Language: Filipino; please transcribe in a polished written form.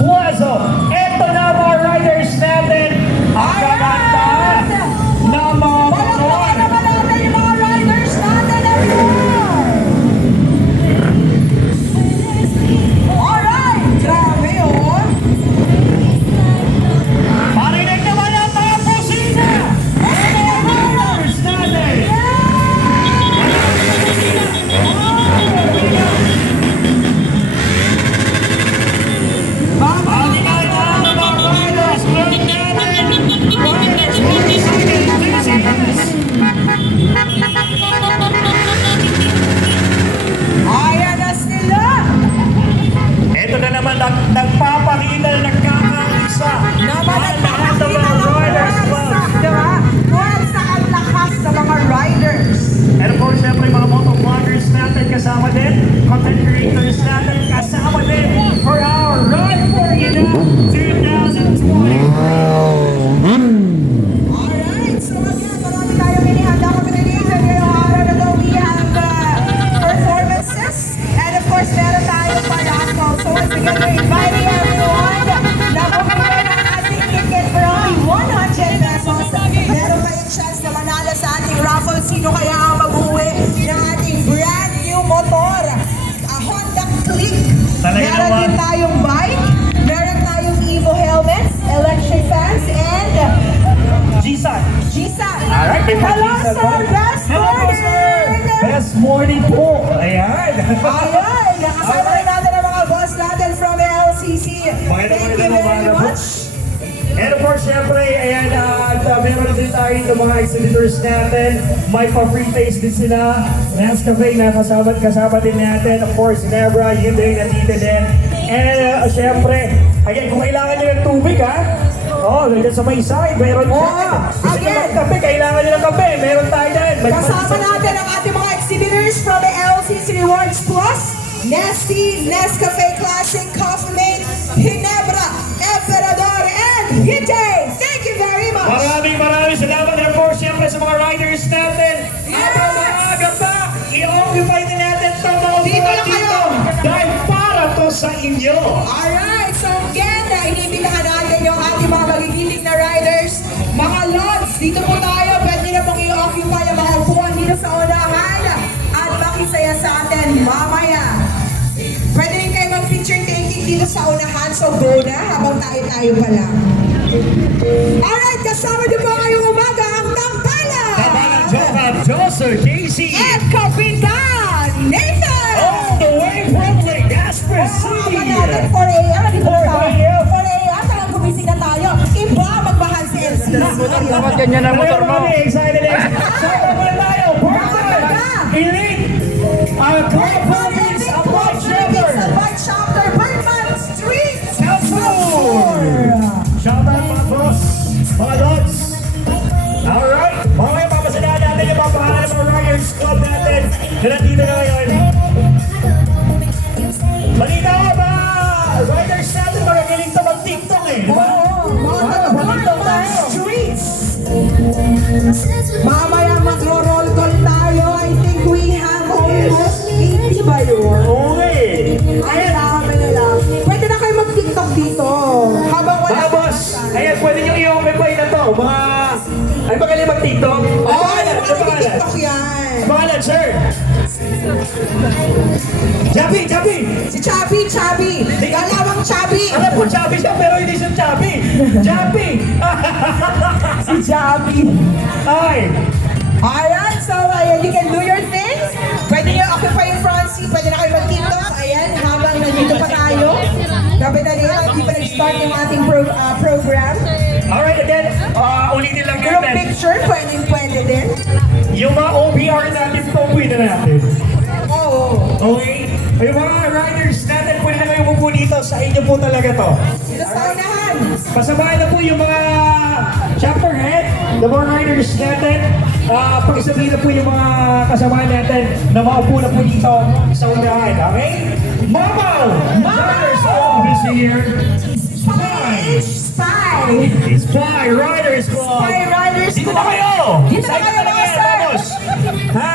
Puazo. Ito na mga riders natin. Ang gaganda na mga motor. naman natin yung mga riders natin, everyone! Alright! Grabe, oh! Parinig naman ang mga pusina. Ang mga riders natin. Ayan na sila! Ito na naman nagpapakita na nagkakaisa. Naman Ang lahat ng mga riders club. diba? Pwersa ang lakas ng mga riders. And of course, siyempre mga Moto Vloggers natin kasama din. Content creators natin kasama din for our Ride for Ina 2020. Alright, so again, marami tayong inihanda competition ngayong araw na to. We have performances, and of course, meron tayong paraffle. So once again, we're inviting everyone na bumili ng ating ticket for only 100 pesos. Meron kayong chance na manalo sa ating raffle. Sino kaya ang mag-uwi ng ating brand new motor? A Honda Click. Talaga Meron naman. din tayong bike. Meron tayong Evo helmets, electric fans, and G-San. G-San. Alright, may Hello, G-San sir. po. Best Hello po, sir. morning. Best morning po. Ayan. Ayan, nakasama rin natin ang mga boss natin from LCC. Thank you very much. And of course, syempre, ayan, meron din tayo ng mga exhibitors natin. May pa-free taste din sila. Nescafe na kasama din natin. Of course, Nebra, yun din, nandito din. And syempre, again, kung kailangan nyo ng tubig, ha? Nandiyan sa may side, meron dyan. Gusto nyo again. ng kape, kailangan nyo ng kape, meron tayo dyan. Kasama natin ang ating mga exhibitors from the LCC Rewards Plus, Nesty, Nescafe Classic, Coffee Mate, Ginebra, Emperador, and Hite. Thank you very much. Maraming salamat. And of course, syempre sa mga riders natin. Habang maaga pa, i-occupy na natin ito mga Dito na kayo. Dahil para to sa inyo. Alright, so again, inibitahan natin yung ating mga magigiling na riders. Mga lods, dito po tayo. Pwede na pong i-occupy ang mga upuan dito sa unahan at makisaya sa atin mamaya. Pwede rin kayo mag-picture taking dito sa unahan, so go na habang tayo pa lang. Alright, kasama niyo po ngayong umaga ang Tampala! Kabalang Joker, Joser, Casey. At Kapitan Nathan! All the way from Legazpi City. Natin 4 a.m. Dito na tayo. 4 a.m. Talagang gumising na tayo. Iba magmahal si LCC. Dapat ganyan ang motor mo. Excited. Sama muna tayo. Perfect. Elite. Club Province, a bike shelter. Bike shelter, Bergman Street. Elfur. Shout out mga boss, mga lods. Alright. Mamaya papasalahan natin yung mga pangalan ng mga Riders Club natin na nandito na ngayon. Balita ko ba? Riders natin magagaling to mag-TikTok eh. Diba? Bergman Streets. Mamaya magro-roll call tayo. I think we have almost 80 ba yun? Okay. Ay, dami na lang. Pwede na kayo mag-TikTok dito. Habang wala Mga boss, ayan, pwede nyo i-occupy na to. Mga, ay magaling mag-TikTok? Oo, Ano pangalan? TikTok yan. Pangalan, sir? Chubby! Si Chubby. Galawang Chubby. Alam ko chubby siya, pero hindi siya chubby. Chubby! Si Chubby. Ay! Alright, so you can do your things. Pwede nyo occupy yung front seat. Pwede na kayo mag-TikTok. Ayan, habang nandito pa tayo. Gabi na rin, hindi pa nag-start yung ating program. Alright, again, ulitin lang Group natin. picture, pwede din. Yung mga OBR natin, pauwi na natin. Oo. Okay? Yung mga riders natin, pwede na kayo pupo dito. Sa inyo po talaga to. Dito sa unahan. Pasabayan na po yung mga chapter head, the mga riders natin. Pakisabihin na po yung mga kasama natin na maupo na po dito sa unahan. Okay? Mamaw! Riders all this here. Spy. Riders Club. Spy Riders Dito Club. na kayo! Dito na Saan kayo, talaga yan, sir. boss? Ha?